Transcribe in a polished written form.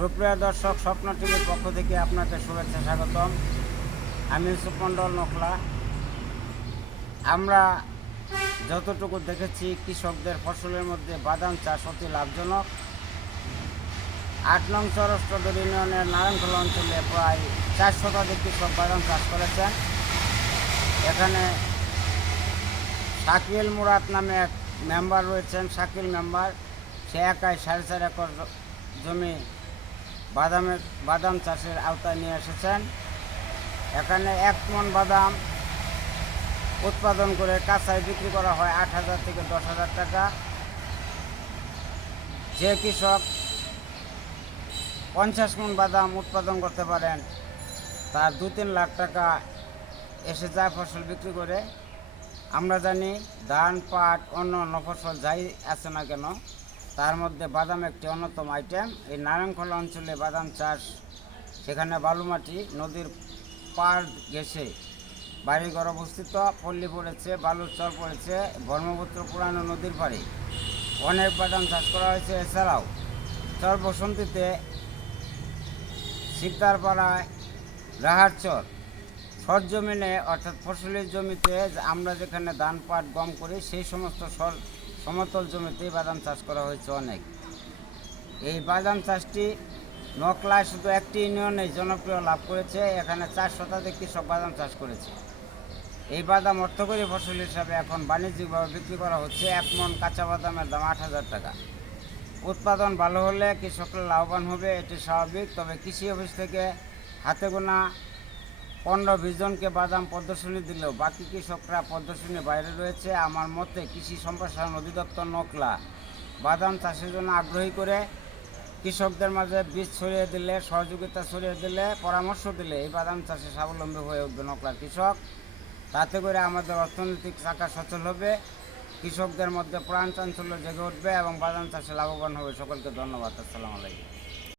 সুপ্রিয় দর্শক, স্বপ্ন টিভির পক্ষ থেকে আপনাকে শুভেচ্ছা স্বাগতম। আমি ইউসুফ মন্ডল নকলা। আমরা যতটুকু দেখেছি, কৃষকদের ফসলের মধ্যে বাদাম চাষ অতি লাভজনক। ৮ নং চরস্টদর ইউনিয়নের নারায়ণখোলা অঞ্চলে প্রায় ৪ শতাধিক কৃষক বাদাম চাষ করেছেন। এখানে শাকিল মুরাদ নামে এক মেম্বার রয়েছেন। শাকিল মেম্বার সে একাই ৪.৫ একর জমি বাদাম চাষের আওতায় নিয়ে এসেছেন। এখানে ১ মণ বাদাম উৎপাদন করে কাঁচায় বিক্রি করা হয় ৮,০০০ থেকে ১০,০০০ টাকা। যে কৃষক ৫০ মণ বাদাম উৎপাদন করতে পারেন, তার ২-৩ লাখ টাকা এসে যায় ফসল বিক্রি করে। আমরা জানি ধান, পাট, অন্য ফসল যাই আছে না কেন, তার মধ্যে বাদাম একটি অন্যতম আইটেম। এই নারায়ণখোলা অঞ্চলে বাদাম চাষ, সেখানে বালুমাটি, নদীর পাড় ঘেঁষে বাড়িঘর অবস্থিত, পল্লী পড়েছে, বালুর চর পড়েছে, ব্রহ্মপুত্র পুরানো নদীর পাড়ে অনেক বাদাম চাষ করা হয়েছে। এছাড়াও চর বসন্তীতে, শিকদারপাড়ায়, রাহারচর সরজমিনে অর্থাৎ ফসলের জমিতে আমরা যেখানে ধান, পাট, গম করি, সেই সমস্ত সমতল জমিতেই বাদাম চাষ করা হয়েছে অনেক। এই বাদাম চাষটি নকলায় শুধু একটি ইউনিয়নে জনপ্রিয় লাভ করেছে। এখানে ৪ শতাধিক কৃষক বাদাম চাষ করেছে। এই বাদাম অর্থকরী ফসল হিসাবে এখন বাণিজ্যিকভাবে বিক্রি করা হচ্ছে। ১ মণ কাঁচা বাদামের দাম ৮,০০০ টাকা। উৎপাদন ভালো হলে কৃষকরা লাভবান হবে, এটি স্বাভাবিক। তবে কৃষি অফিস থেকে হাতে গোনা ১৫-২০ জনকে বাদাম প্রদর্শনী দিলেও বাকি কৃষকরা প্রদর্শনীর বাইরে রয়েছে। আমার মতে কৃষি সম্প্রসারণ অধিদপ্তর নকলা বাদাম চাষের জন্য আগ্রহী করে কৃষকদের মাঝে বীজ ছড়িয়ে দিলে, সহযোগিতা ছড়িয়ে দিলে, পরামর্শ দিলে এই বাদাম চাষে স্বাবলম্বী হয়ে উঠবে নকলার কৃষক। তাতে করে আমাদের অর্থনৈতিক চাকা সচল হবে, কৃষকদের মধ্যে প্রাণ চাঞ্চল্য জেগে উঠবে এবং বাদাম চাষে লাভবান হবে। সকলকে ধন্যবাদ। আসসালামু আলাইকুম।